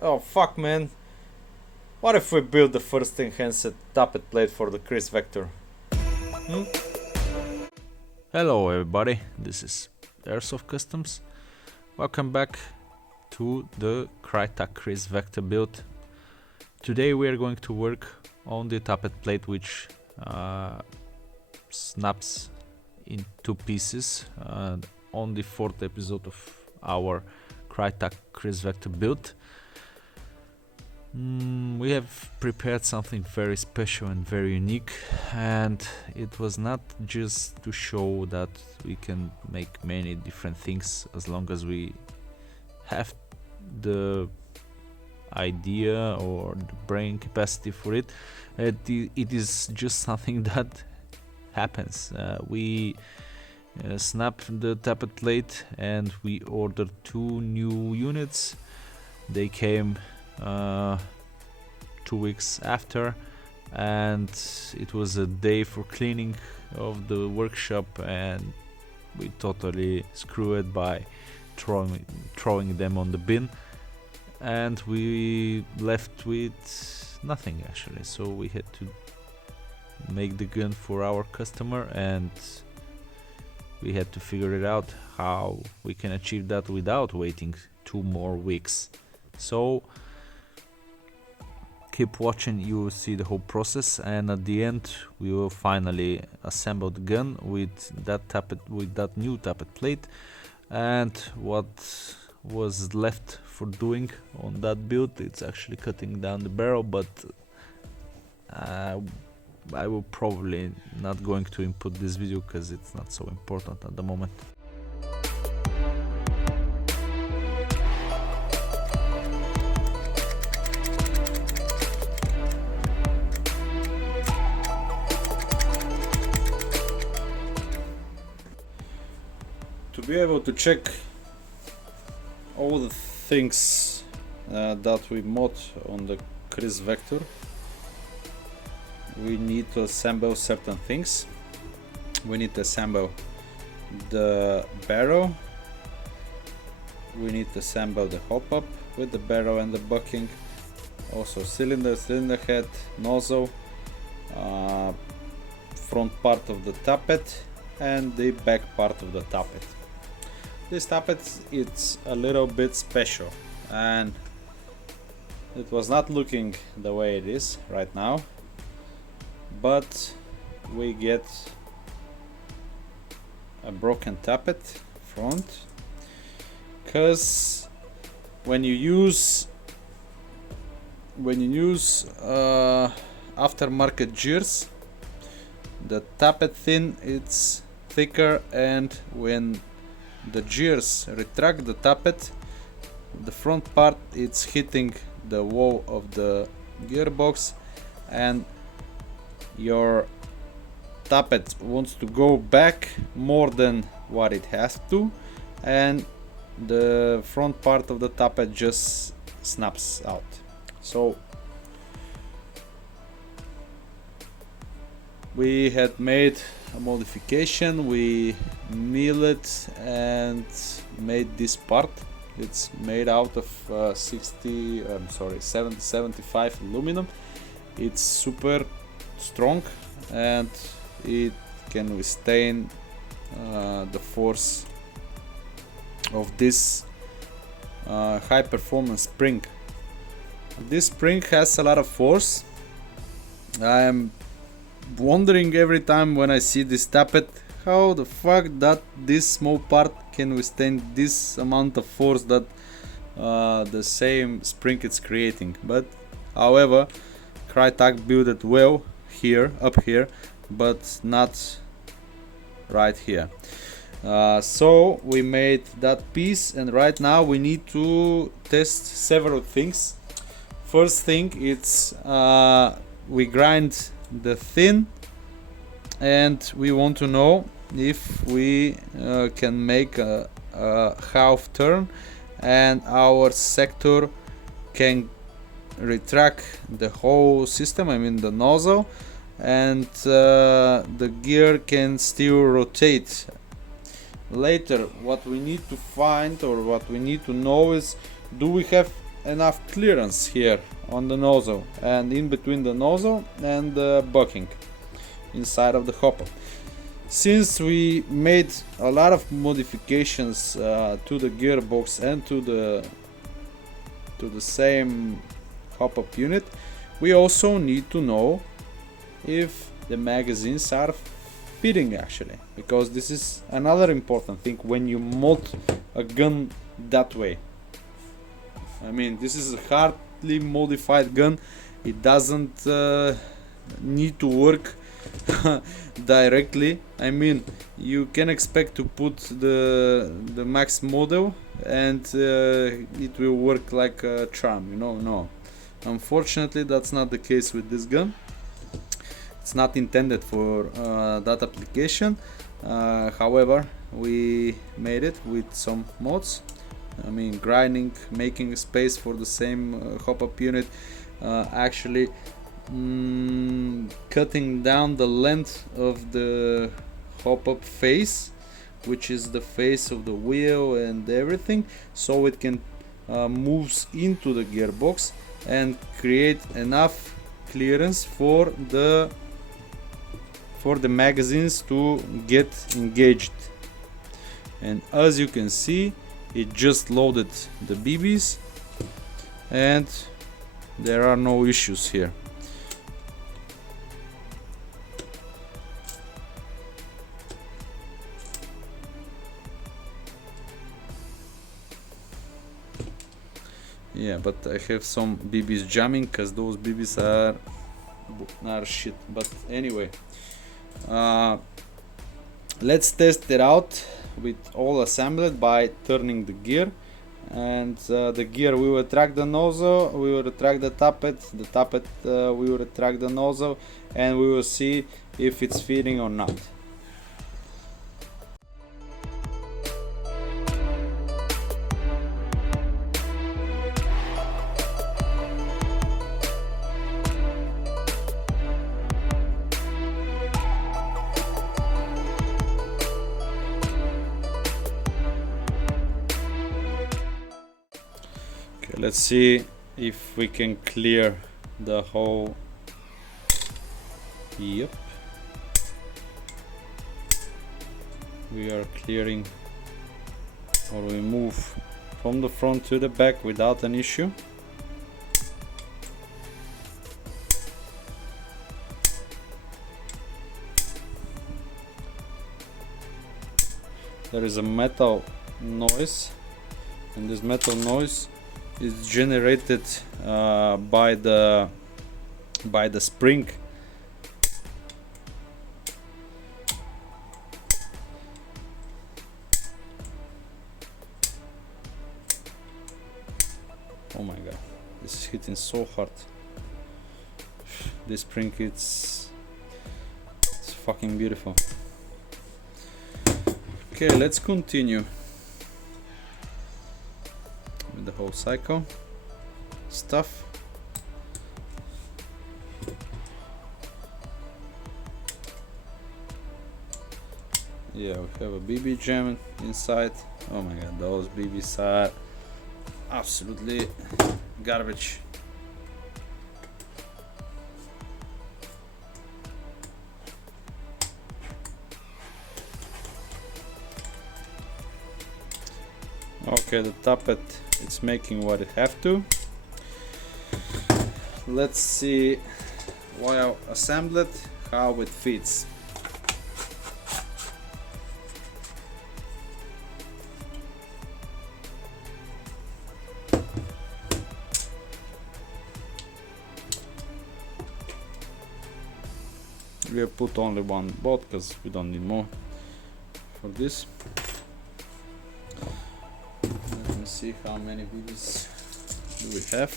Oh fuck, man. What if we build the first enhanced tappet plate for the Kriss vector? Hmm? Hello everybody, this is Airsoft Customs. Welcome back to the Krytac Kriss vector build. Today we are going to work on the tappet plate, which snaps in two pieces on the fourth episode of our Krytac Kriss vector build. We have prepared something very special and very unique, and it was not just to show that we can make many different things as long as we have the idea or the brain capacity for it. It is just something that happens. We snapped the tappet plate and we ordered 2 new units. They came 2 weeks after, and it was a day for cleaning of the workshop, and we totally screwed it by throwing them on the bin, and we left with nothing actually. So we had to make the gun for our customer, and we had to figure it out how we can achieve that without waiting 2 more weeks. So keep watching, you will see the whole process, and at the end we will finally assemble the gun with that new tappet plate. And what was left for doing on that build, it's actually cutting down the barrel, but I will probably not going to input this video because it's not so important at the moment. To be able to check all the things that we mod on the Kriss vector, we need to assemble certain things. We need to assemble the barrel, we need to assemble the hop-up with the barrel and the bucking, also cylinder head, nozzle, front part of the tappet, and the back part of the tappet. This tappet, it's a little bit special, and it was not looking the way it is right now, but we get a broken tappet front, because when you use aftermarket gears, the tappet thin, it's thicker, and when the gears retract the tappet, the front part it's hitting the wall of the gearbox, and your tappet wants to go back more than what it has to, and the front part of the tappet just snaps out. So we had made a modification, we milled it and made this part. It's made out of 75 aluminum. It's super strong and it can withstand the force of this high performance spring. This spring has a lot of force. I am wondering every time when I see this tappet, how the fuck that this small part can withstand this amount of force that the same spring it's creating. But however, Krytac built it well here, up here, but not right here. So we made that piece, and right now we need to test several things. First thing, it's we grind the thin, and we want to know if we can make a half turn and our sector can retract the whole system, I mean the nozzle, and the gear can still rotate. Later, what we need to find or what we need to know is, do we have enough clearance here on the nozzle and in between the nozzle and the bucking inside of the hopper. Since we made a lot of modifications to the gearbox and to the same hop-up unit, we also need to know if the magazines are fitting actually, because this is another important thing when you mod a gun that way. I mean, this is a hardly modified gun. It doesn't need to work directly. I mean, you can expect to put the max model and it will work like a charm, you know. No, unfortunately that's not the case with this gun. It's not intended for that application. However, we made it with some mods. I mean, grinding, making space for the same hop-up unit, actually cutting down the length of the hop-up face, which is the face of the wheel and everything, so it can moves into the gearbox and create enough clearance for the magazines to get engaged. And as you can see, it just loaded the BBs and there are no issues here. Yeah, but I have some BBs jamming because those BBs are shit. But anyway, let's test it out with all assembled by turning the gear. And the gear, we will retract the nozzle, we will retract the tappet, we will retract the nozzle, and we will see if it's fitting or not. Let's see if we can clear the whole. Yep, we are clearing, or we move from the front to the back without an issue. There is a metal noise, and this metal noise is generated by the spring. Oh my god, this is hitting so hard. This spring, it's fucking beautiful. Okay, let's continue with the whole cycle stuff. Yeah, we have a BB jam inside. Oh my god, those BBs are absolutely garbage. Okay, the Tappet, it's making what it have to. Let's see while assembled how it fits. We'll put only one bolt because we don't need more for this. Let me see how many BBs do we have.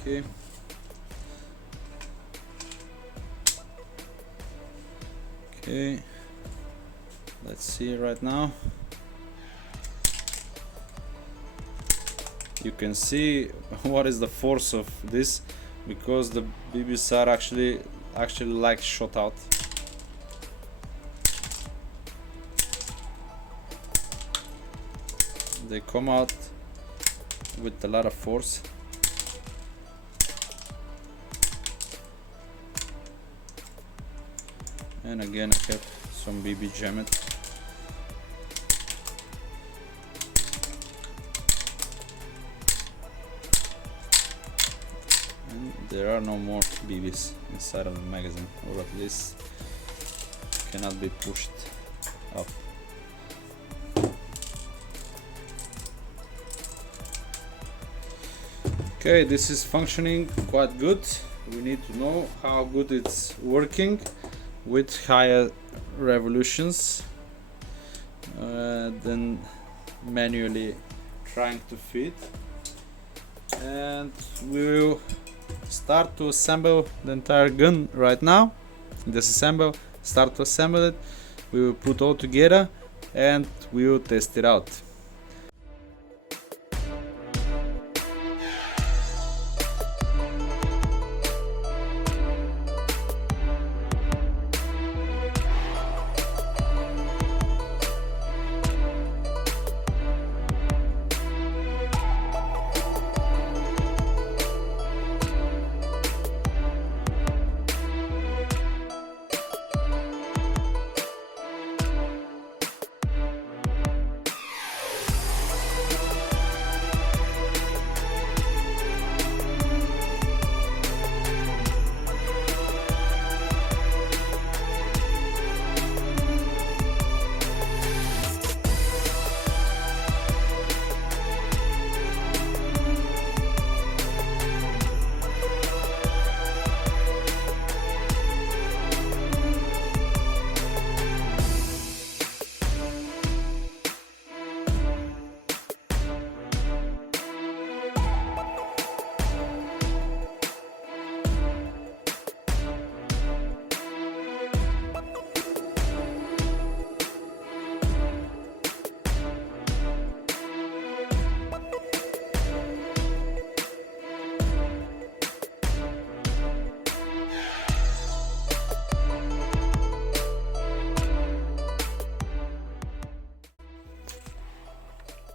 Okay. Okay. Let's see right now. You can see what is the force of this, because the BBs are actually like shot out. they come out with a lot of force. And again, I have some BB jammet. And there are no more BBs inside of the magazine, or at least cannot be pushed up. Okay, this is functioning quite good. We need to know how good it's working with higher revolutions than manually trying to fit. And we will start to assemble the entire gun right now. Disassemble, start to assemble it. We will put all together and we will test it out.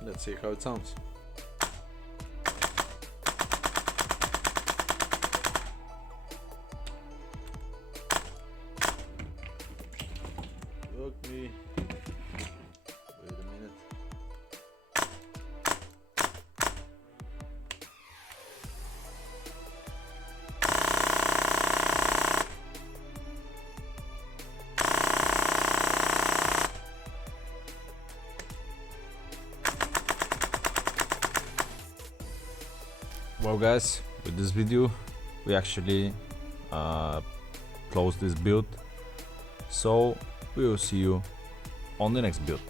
Let's see how it sounds. Took me. Wait a minute. Well guys, with this video we actually close this build, so we will see you on the next build.